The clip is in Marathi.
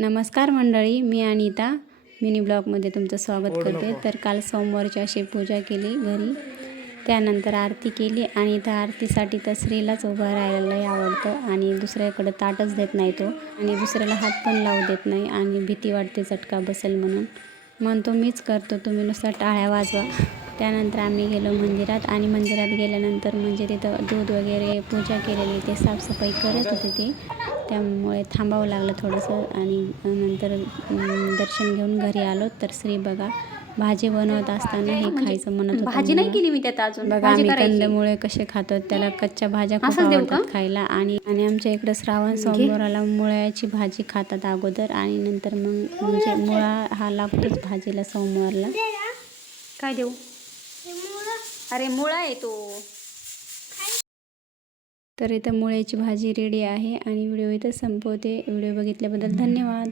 नमस्कार मंडळी, मी अनिता मिनी ब्लॉगमध्ये तुमचं स्वागत करते। तर काल सोमवारची अशी पूजा केली घरी, त्यानंतर आरती केली आणि त्या आरतीसाठी तर श्रीलाच उभं राहायला आवडतं आणि दुसऱ्याकडे ताटच देत नाही तो आणि दुसऱ्याला हात पण लावू देत नाही आणि भीती वाटते चटका बसेल म्हणतो मीच करतो, तुम्ही नुसता टाळ्या वाजवा। त्यानंतर आम्ही गेलो मंदिरात आणि मंदिरात गेल्यानंतर म्हणजे तिथं दूध वगैरे पूजा केलेली ते साफसफाई करत होते ते, त्यामुळे थांबावं लागलं थोडंसं आणि नंतर दर्शन घेऊन घरी आलो। तर श्री बघा भाजी बनवत असताना हे खायचं म्हणत होतं। भाजी नाही केली मी त्यात अजून। बघा आम्ही कंदमुळे कसे खातो, त्याला कच्च्या भाज्या खूप आवडतात खायला आणि आमच्या इकडं श्रावण सोमवाराला मुळ्याची भाजी खातात अगोदर आणि नंतर मग म्हणजे मुळा हा लागतोच भाजीला सोमवारला। काय देऊ? अरे मुळा आहे तो। तर इथं मुळ्याची भाजी रेडी आहे आणि व्हिडिओ इथं संपवते। व्हिडिओ बघितल्याबद्दल धन्यवाद।